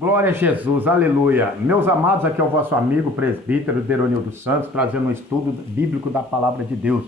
Glória a Jesus, aleluia. Meus amados, aqui é o vosso amigo presbítero Deronildo Santos, trazendo um estudo bíblico da palavra de Deus.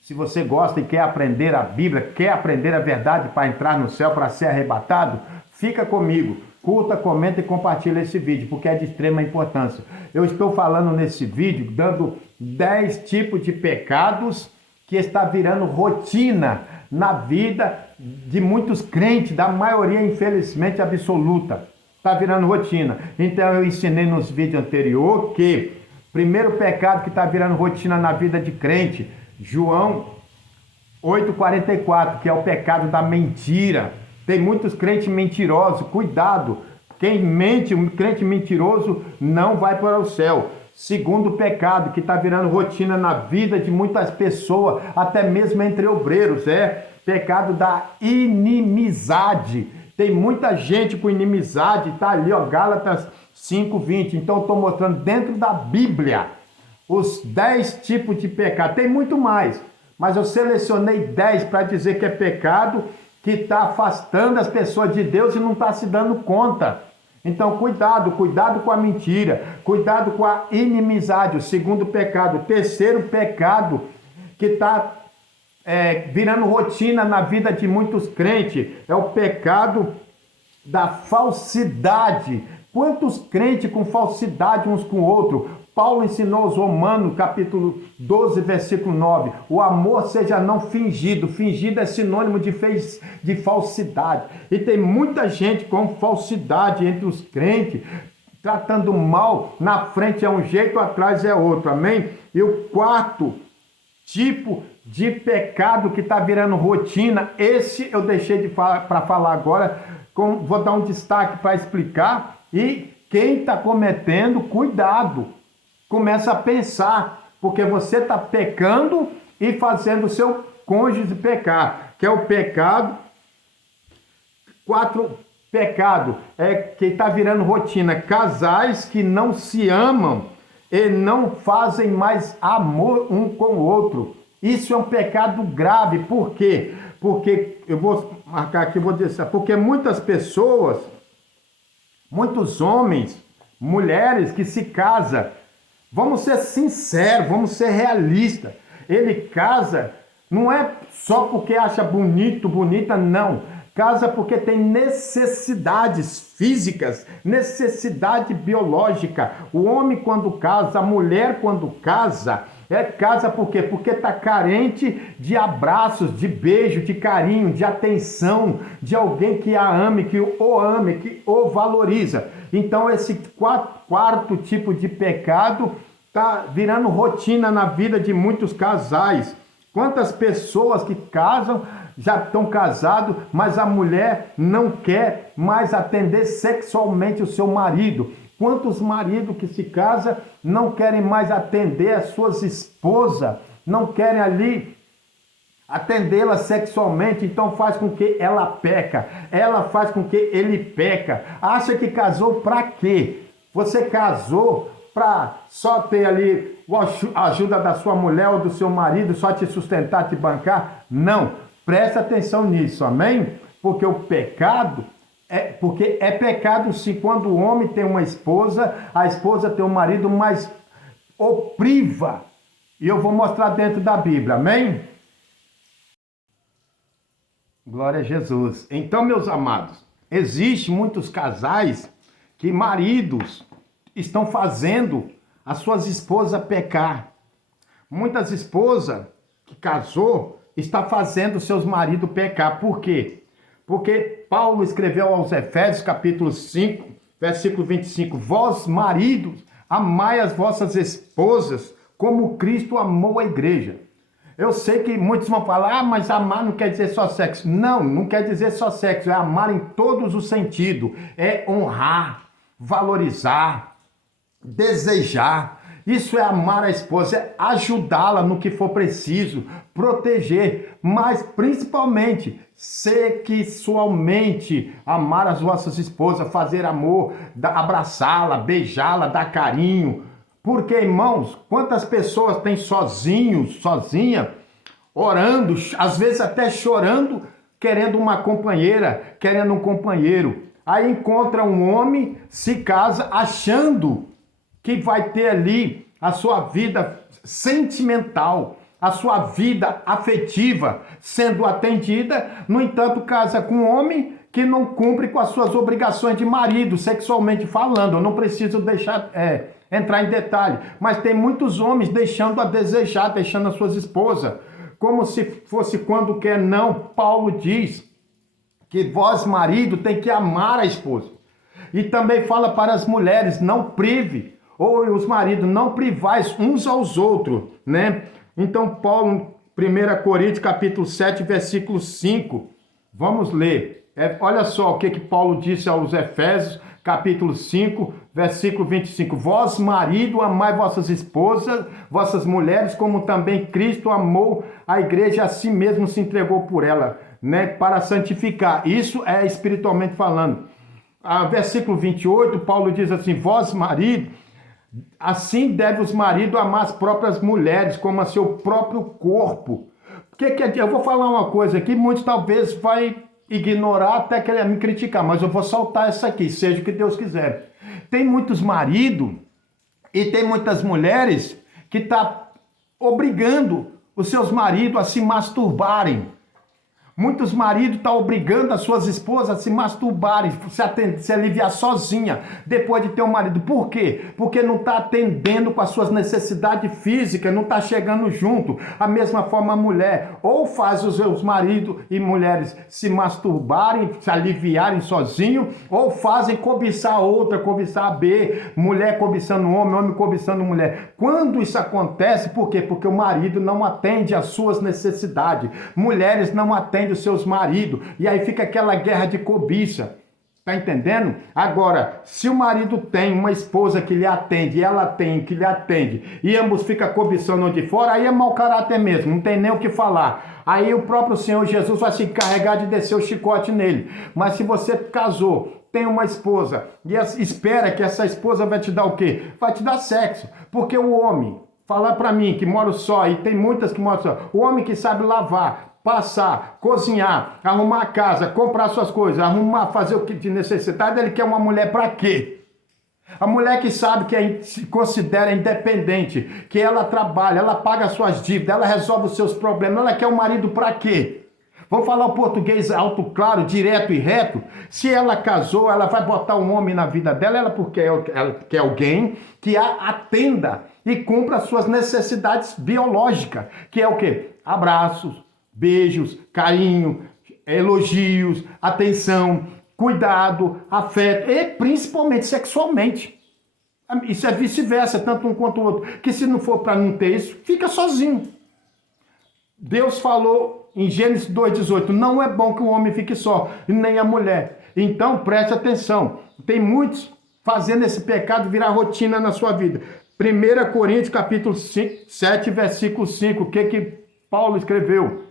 Se você gosta e quer aprender a Bíblia, quer aprender a verdade para entrar no céu, para ser arrebatado, fica comigo. Curta, comenta e compartilha esse vídeo, porque é de extrema importância. Eu estou falando nesse vídeo, dando 10 tipos de pecados que está virando rotina na vida de muitos crentes, da maioria, infelizmente, absoluta. Está virando rotina. Então eu ensinei nos vídeos anteriores que primeiro pecado que está virando rotina na vida de crente, João 8,44, que é o pecado da mentira. Tem muitos crentes mentirosos, cuidado. Quem mente, um crente mentiroso não vai para o céu. Segundo pecado que está virando rotina na vida de muitas pessoas, até mesmo entre obreiros, é pecado da inimizade. Tem muita gente com inimizade, tá ali, ó, Gálatas 5:20. Então eu estou mostrando dentro da Bíblia os 10 tipos de pecado. Tem muito mais, mas eu selecionei 10 para dizer que é pecado que está afastando as pessoas de Deus e não está se dando conta. Então cuidado com a mentira, cuidado com a inimizade, o segundo pecado. O terceiro pecado que está virando rotina na vida de muitos crentes, é o pecado da falsidade. Quantos crentes com falsidade uns com o outro? Paulo ensinou aos Romanos, capítulo 12, versículo 9, o amor seja não fingido. Fingido é sinônimo de falsidade. E tem muita gente com falsidade entre os crentes, tratando mal, na frente é um jeito, atrás é outro, amém? E o quarto tipo de pecado que está virando rotina, esse eu deixei para falar agora, vou dar um destaque para explicar, e quem está cometendo, cuidado, começa a pensar, porque você está pecando e fazendo o seu cônjuge pecar, que é o pecado, pecado que está virando rotina, casais que não se amam e não fazem mais amor um com o outro. Isso é um pecado grave. Por quê? Porque, eu vou marcar aqui, vou dizer, porque muitas pessoas, muitos homens, mulheres que se casam, vamos ser sinceros, vamos ser realistas, ele casa, não é só porque acha bonito, bonita, não. Casa porque tem necessidades físicas, necessidade biológica. O homem quando casa, a mulher quando casa, casa por quê? Porque está carente de abraços, de beijo, de carinho, de atenção, de alguém que a ame, que o valoriza. Então esse quarto tipo de pecado está virando rotina na vida de muitos casais. Quantas pessoas que casam, já estão casados, mas a mulher não quer mais atender sexualmente o seu marido. Quantos maridos que se casam não querem mais atender as suas esposas, não querem ali atendê-la sexualmente, então faz com que ela peca, ela faz com que ele peca. Acha que casou para quê? Você casou para só ter ali a ajuda da sua mulher ou do seu marido, só te sustentar, te bancar? Não. Presta atenção nisso, amém? Porque o pecado, porque é pecado sim quando o homem tem uma esposa, a esposa tem um marido, mas o priva. E eu vou mostrar dentro da Bíblia, amém? Glória a Jesus. Então, meus amados, existem muitos casais que maridos estão fazendo as suas esposas pecar. Muitas esposas que casou está fazendo seus maridos pecar. Por quê? Porque Paulo escreveu aos Efésios, capítulo 5, versículo 25, vós, maridos, amai as vossas esposas como Cristo amou a igreja. Eu sei que muitos vão falar, mas amar não quer dizer só sexo. Não, não quer dizer só sexo, é amar em todos os sentidos. É honrar, valorizar, desejar. Isso é amar a esposa, é ajudá-la no que for preciso, proteger, mas principalmente sexualmente amar as vossas esposas, fazer amor, abraçá-la, beijá-la, dar carinho. Porque, irmãos, quantas pessoas têm sozinha, orando, às vezes até chorando, querendo uma companheira, querendo um companheiro. Aí encontra um homem, se casa, achando que vai ter ali a sua vida sentimental, a sua vida afetiva sendo atendida. No entanto, casa com um homem que não cumpre com as suas obrigações de marido, sexualmente falando. Eu não preciso deixar entrar em detalhe, mas tem muitos homens deixando a desejar, deixando as suas esposas, como se fosse quando quer não. Paulo diz que vós, marido, tem que amar a esposa. E também fala para as mulheres, não prive, ou os maridos, não privais uns aos outros, né? Então, Paulo, 1 Coríntios, capítulo 7, versículo 5, vamos ler. Olha só o que Paulo disse aos Efésios, capítulo 5, versículo 25. Vós, marido, amai vossas esposas, vossas mulheres, como também Cristo amou a igreja, a si mesmo se entregou por ela, né, para santificar. Isso é espiritualmente falando. Versículo 28, Paulo diz assim, vós, marido, assim deve os maridos amar as próprias mulheres, como a seu próprio corpo. Eu vou falar uma coisa aqui, muitos talvez vai ignorar, até querer me criticar, mas eu vou soltar essa aqui, seja o que Deus quiser. Tem muitos maridos e tem muitas mulheres que estão obrigando os seus maridos a se masturbarem. Muitos maridos estão obrigando as suas esposas a se masturbarem, se aliviar sozinha, depois de ter um marido. Por quê? Porque não está atendendo com as suas necessidades físicas, não está chegando junto. A mesma forma a mulher, ou faz os seus maridos e mulheres se masturbarem, se aliviarem sozinho, ou fazem cobiçar a outra, cobiçar a B, mulher cobiçando homem, homem cobiçando mulher. Quando isso acontece, por quê? Porque o marido não atende às suas necessidades. Mulheres não atendem os seus maridos, e aí fica aquela guerra de cobiça, tá entendendo? Agora, se o marido tem uma esposa que lhe atende, e ela tem que lhe atende, e ambos ficam cobiçando um de fora, aí é mau caráter mesmo, não tem nem o que falar. Aí o próprio Senhor Jesus vai se encarregar de descer o chicote nele. Mas se você casou, tem uma esposa, e espera que essa esposa vai te dar o quê? Vai te dar sexo, porque o homem, falar pra mim que moro só, e tem muitas que moram só, o homem que sabe lavar, passar, cozinhar, arrumar a casa, comprar suas coisas, arrumar, fazer o que de necessidade, ele quer uma mulher para quê? A mulher que sabe que se considera independente, que ela trabalha, ela paga suas dívidas, ela resolve os seus problemas, ela quer um marido para quê? Vamos falar o português alto, claro, direto e reto. Se ela casou, ela vai botar um homem na vida dela, porque ela quer alguém que a atenda e cumpra as suas necessidades biológicas, que é o quê? Abraços, beijos, carinho, elogios, atenção, cuidado, afeto e principalmente sexualmente. Isso é vice-versa, tanto um quanto o outro. Que se não for para não ter isso, fica sozinho. Deus falou em Gênesis 2,18, não é bom que o homem fique só, nem a mulher. Então preste atenção, tem muitos fazendo esse pecado virar rotina na sua vida. 1 Coríntios capítulo 7, versículo 5, o que Paulo escreveu?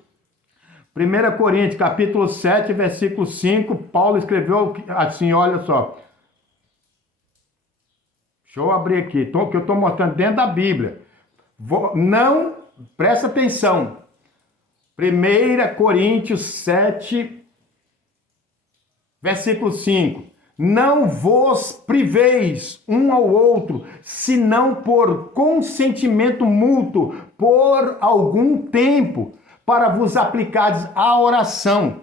1 Coríntios, capítulo 7, versículo 5, Paulo escreveu assim, olha só. Deixa eu abrir aqui, que eu estou mostrando dentro da Bíblia. Não, presta atenção. 1 Coríntios 7, versículo 5. Não vos priveis um ao outro, senão por consentimento mútuo, por algum tempo, para vos aplicares à oração,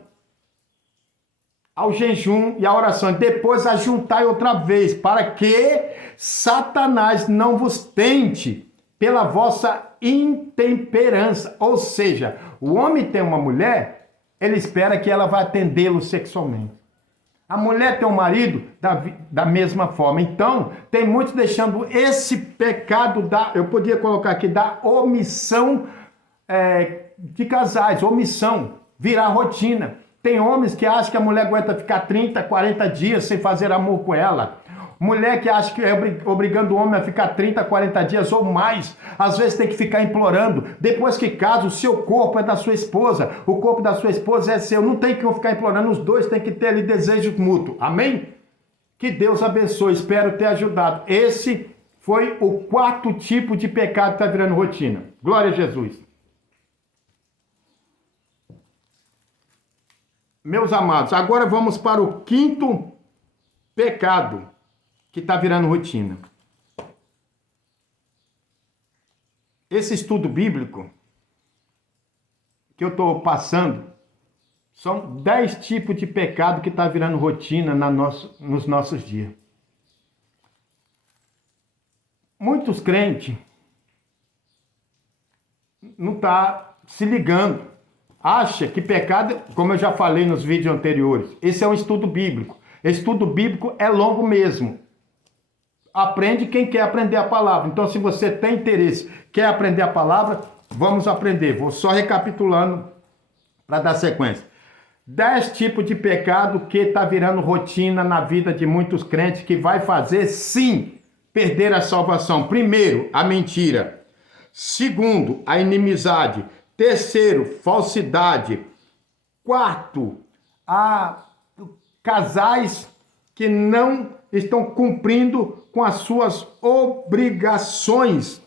ao jejum e à oração, depois ajuntai outra vez, para que Satanás não vos tente pela vossa intemperança. Ou seja, o homem tem uma mulher, ele espera que ela vai atendê-lo sexualmente. A mulher tem um marido da mesma forma. Então, tem muitos deixando esse pecado eu podia colocar aqui, da omissão de casais, omissão, virar rotina. Tem homens que acham que a mulher aguenta ficar 30, 40 dias sem fazer amor com ela. Mulher que acha que é obrigando o homem a ficar 30, 40 dias ou mais. Às vezes tem que ficar implorando. Depois que casa, o seu corpo é da sua esposa. O corpo da sua esposa é seu. Não tem que ficar implorando. Os dois têm que ter ali desejo mútuo. Amém? Que Deus abençoe. Espero ter ajudado. Esse foi o 4º tipo de pecado que está virando rotina. Glória a Jesus. Meus amados, agora vamos para o 5º pecado que está virando rotina. Esse estudo bíblico que eu estou passando são 10 tipos de pecado que está virando rotina nos nossos dias. Muitos crentes não tá se ligando. Acha que pecado, como eu já falei nos vídeos anteriores, esse é um estudo bíblico. Estudo bíblico é longo mesmo. Aprende quem quer aprender a palavra. Então, se você tem interesse, quer aprender a palavra, vamos aprender. Vou só recapitulando para dar sequência. 10 tipos de pecado que está virando rotina na vida de muitos crentes, que vai fazer, sim, perder a salvação. Primeiro, a mentira. Segundo, a inimizade. Terceiro, falsidade. Quarto, casais que não estão cumprindo com as suas obrigações.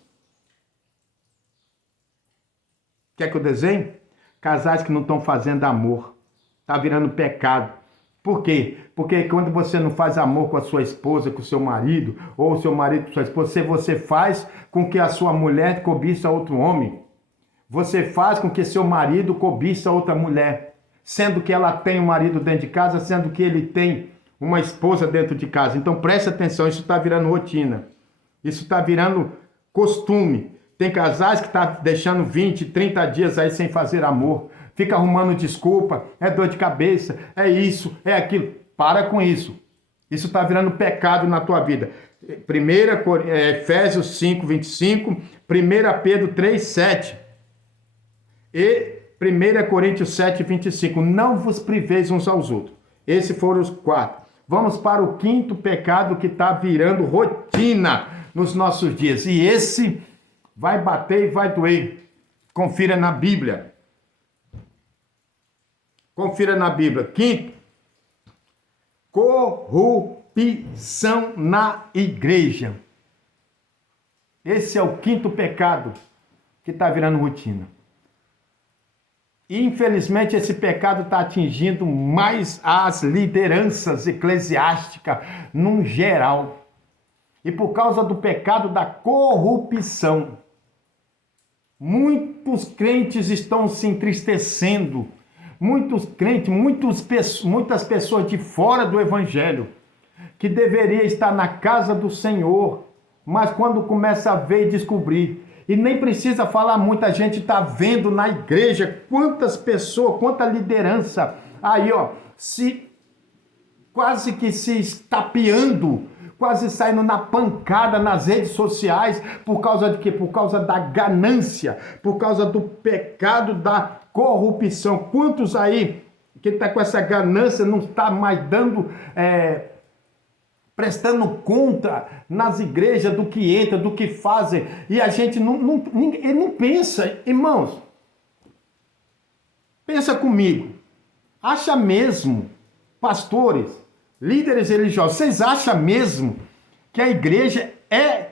Quer que eu desenhe? Casais que não estão fazendo amor. Está virando pecado. Por quê? Porque quando você não faz amor com a sua esposa, com o seu marido, ou o seu marido com a sua esposa, você faz com que a sua mulher cobiça outro homem. Você faz com que seu marido cobiça outra mulher, sendo que ela tem um marido dentro de casa, sendo que ele tem uma esposa dentro de casa. Então preste atenção, isso está virando rotina. Isso está virando costume. Tem casais que estão deixando 20, 30 dias aí sem fazer amor. Fica arrumando desculpa, é dor de cabeça, é isso, é aquilo. Para com isso. Isso está virando pecado na tua vida. Efésios 5, 25, 1 Pedro 3, 7 e 1 Coríntios 7, 25. Não vos priveis uns aos outros. Esses foram os 4. Vamos para o quinto pecado que está virando rotina nos nossos dias. E esse vai bater e vai doer. Confira na Bíblia. Confira na Bíblia. Quinto, corrupção na igreja. Esse é o quinto pecado que está virando rotina. E, infelizmente, esse pecado está atingindo mais as lideranças eclesiásticas num geral. E por causa do pecado da corrupção, muitos crentes estão se entristecendo. Muitos crentes, muitas pessoas de fora do evangelho, que deveria estar na casa do Senhor, mas quando começa a ver e descobrir, e nem precisa falar, muita gente está vendo na igreja quantas pessoas, quanta liderança aí, quase que se estapeando, quase saindo na pancada nas redes sociais, por causa de quê? Por causa da ganância, por causa do pecado da corrupção. Quantos aí que está com essa ganância não está mais prestando conta nas igrejas do que entra, do que fazem, e a gente ele não pensa, irmãos, pensa comigo, acha mesmo, pastores, líderes religiosos, vocês acham mesmo que a igreja é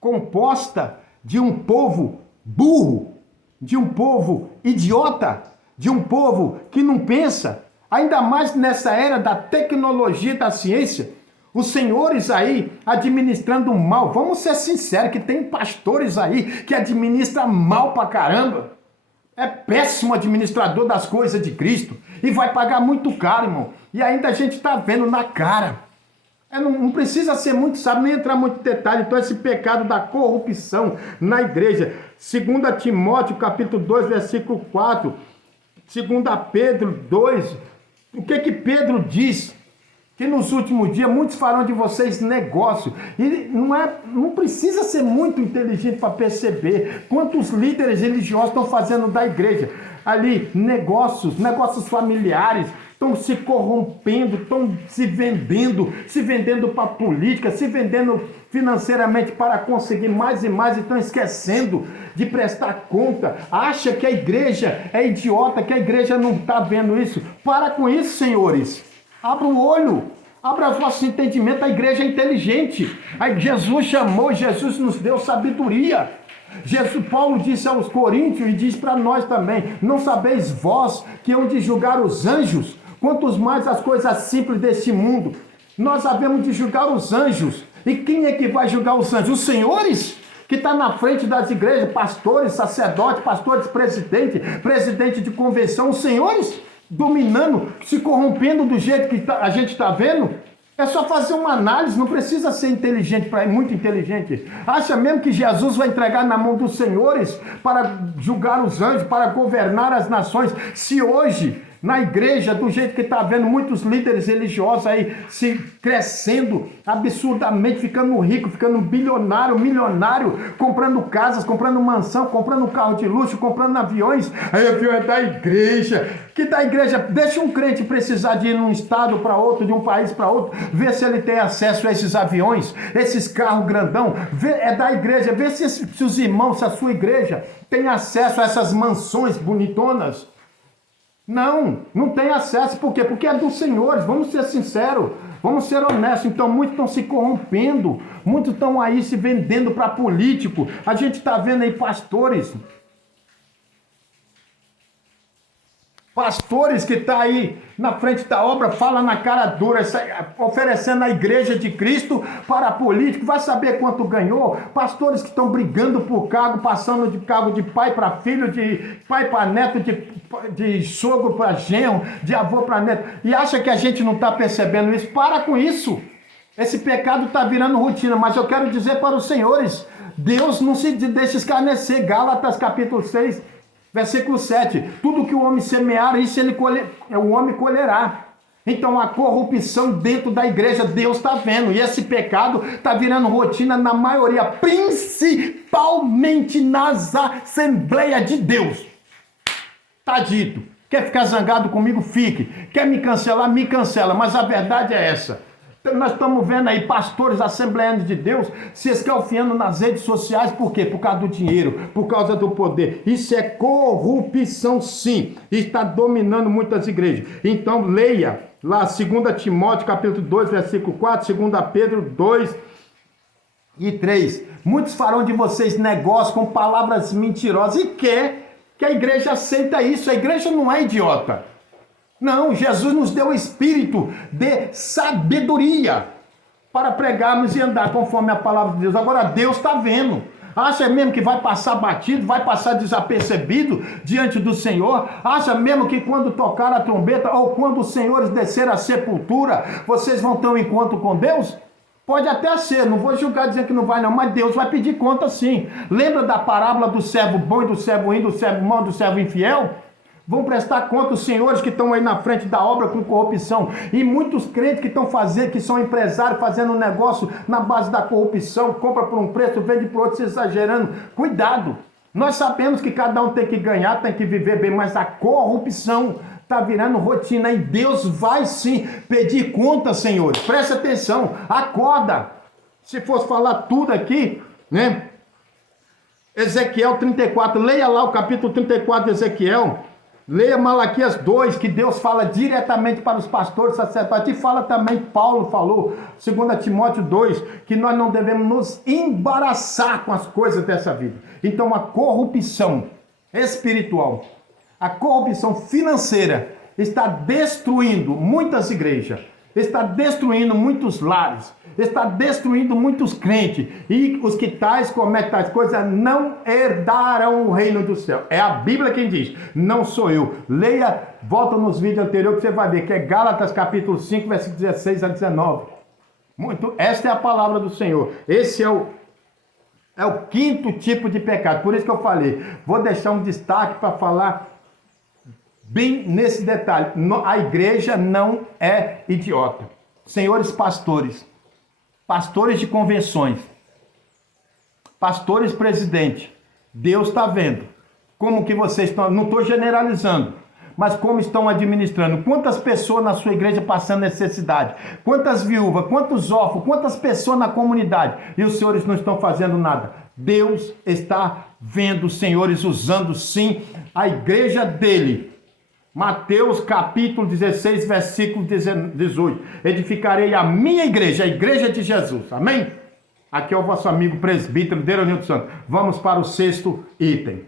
composta de um povo burro, de um povo idiota, de um povo que não pensa, ainda mais nessa era da tecnologia e da ciência? Os senhores aí administrando mal, vamos ser sinceros, que tem pastores aí que administram mal pra caramba. É péssimo administrador das coisas de Cristo e vai pagar muito caro, irmão. E ainda a gente tá vendo na cara. Não precisa ser muito sábio, nem entrar muito em detalhe. Então esse pecado da corrupção na igreja. 2 Timóteo capítulo 2, versículo 4. 2 Pedro 2. O que Pedro diz? Que nos últimos dias muitos farão de vocês negócio. E não precisa ser muito inteligente para perceber quantos líderes religiosos estão fazendo da igreja. Ali, negócios familiares, estão se corrompendo, estão se vendendo para a política, se vendendo financeiramente para conseguir mais e mais, e estão esquecendo de prestar conta. Acha que a igreja é idiota, que a igreja não está vendo isso. Para com isso, senhores. Abra o olho, abra o vosso entendimento, a igreja é inteligente. Aí Jesus nos deu sabedoria. Paulo disse aos Coríntios e diz para nós também: não sabeis vós que hão de julgar os anjos, quantos mais as coisas simples deste mundo. Nós havemos de julgar os anjos. E quem é que vai julgar os anjos? Os senhores que estão na frente das igrejas, pastores, sacerdotes, pastores, presidente de convenção, os senhores dominando, se corrompendo do jeito que a gente está vendo. É só fazer uma análise, não precisa ser inteligente, muito inteligente. Acha mesmo que Jesus vai entregar na mão dos senhores para julgar os anjos, para governar as nações? Se hoje, na igreja, do jeito que está vendo muitos líderes religiosos aí se crescendo absurdamente, ficando rico, ficando bilionário, milionário, comprando casas, comprando mansão, comprando carro de luxo, comprando aviões. Aí o avião é da igreja. Que da igreja? Deixa um crente precisar de ir de um estado para outro, de um país para outro, ver se ele tem acesso a esses aviões, esses carros grandão. É da igreja. Vê se os irmãos, se a sua igreja tem acesso a essas mansões bonitonas. Não tem acesso. Por quê? Porque é dos senhores. Vamos ser sinceros, vamos ser honestos. Então muitos estão se corrompendo, muitos estão aí se vendendo para político. A gente está vendo aí pastores que estão aí na frente da obra, fala na cara dura, oferecendo a igreja de Cristo para político, vai saber quanto ganhou. Pastores que estão brigando por cargo, passando de cargo de pai para filho, de pai para neto, de sogro para genro, de avô para neto, e acha que a gente não está percebendo isso. Para com isso. Esse pecado está virando rotina, mas eu quero dizer para os senhores, Deus não se deixa escarnecer. Gálatas capítulo 6, versículo 7, tudo que o homem semear, isso o homem colherá. Então a corrupção dentro da igreja, Deus está vendo, e esse pecado está virando rotina na maioria, principalmente nas Assembleias de Deus. Está dito. Quer ficar zangado comigo? Fique. Quer me cancelar? Me cancela, mas a verdade é essa. Nós estamos vendo aí pastores assembleanos de Deus se escalfiando nas redes sociais. Por quê? Por causa do dinheiro, por causa do poder. Isso é corrupção, sim. E está dominando muitas igrejas. Então leia lá 2 Timóteo capítulo 2, versículo 4, 2 Pedro 2 e 3. Muitos farão de vocês negócio com palavras mentirosas e quer que a igreja aceita isso. A igreja não é idiota. Não, Jesus nos deu o espírito de sabedoria para pregarmos e andar conforme a palavra de Deus. Agora Deus está vendo. Acha mesmo que vai passar batido, vai passar desapercebido diante do Senhor? Acha mesmo que quando tocar a trombeta ou quando os senhores descer a sepultura, vocês vão ter um encontro com Deus? Pode até ser, não vou julgar dizendo que não vai não, mas Deus vai pedir conta sim. Lembra da parábola do servo bom e do servo ruim, do servo mau e do servo infiel? Vão prestar conta os senhores que estão aí na frente da obra com corrupção. E muitos crentes que estão fazendo, que são empresários, fazendo um negócio na base da corrupção, compra por um preço, vende por outro, se exagerando. Cuidado! Nós sabemos que cada um tem que ganhar, tem que viver bem, mas a corrupção está virando rotina. E Deus vai sim pedir conta, senhores. Presta atenção, acorda. Se fosse falar tudo aqui, né? Ezequiel 34, leia lá o capítulo 34 de Ezequiel. Leia Malaquias 2, que Deus fala diretamente para os pastores, sacerdotes, e fala também, Paulo falou, 2 Timóteo 2, que nós não devemos nos embaraçar com as coisas dessa vida. Então a corrupção espiritual, a corrupção financeira está destruindo muitas igrejas, está destruindo muitos lares, está destruindo muitos crentes, e os que cometem tais coisas não herdarão o reino do céu. É a Bíblia quem diz, não sou eu. Leia, volta nos vídeos anteriores que você vai ver, que é Gálatas capítulo 5, versículo 16 a 19. Esta é a palavra do Senhor. Esse é o quinto tipo de pecado. Por isso que eu falei, vou deixar um destaque para falar bem nesse detalhe. A igreja não é idiota. Senhores pastores, pastores de convenções, pastores presidente, Deus está vendo como que vocês estão, não estou generalizando, mas como estão administrando. Quantas pessoas na sua igreja passando necessidade? Quantas viúvas, quantos órfãos, quantas pessoas na comunidade? E os senhores não estão fazendo nada. Deus está vendo os senhores usando sim a igreja dele. Mateus capítulo 16, versículo 18. Edificarei a minha igreja, a igreja de Jesus. Amém? Aqui é o vosso amigo presbítero Deronildo Santos. Vamos para o 6º item.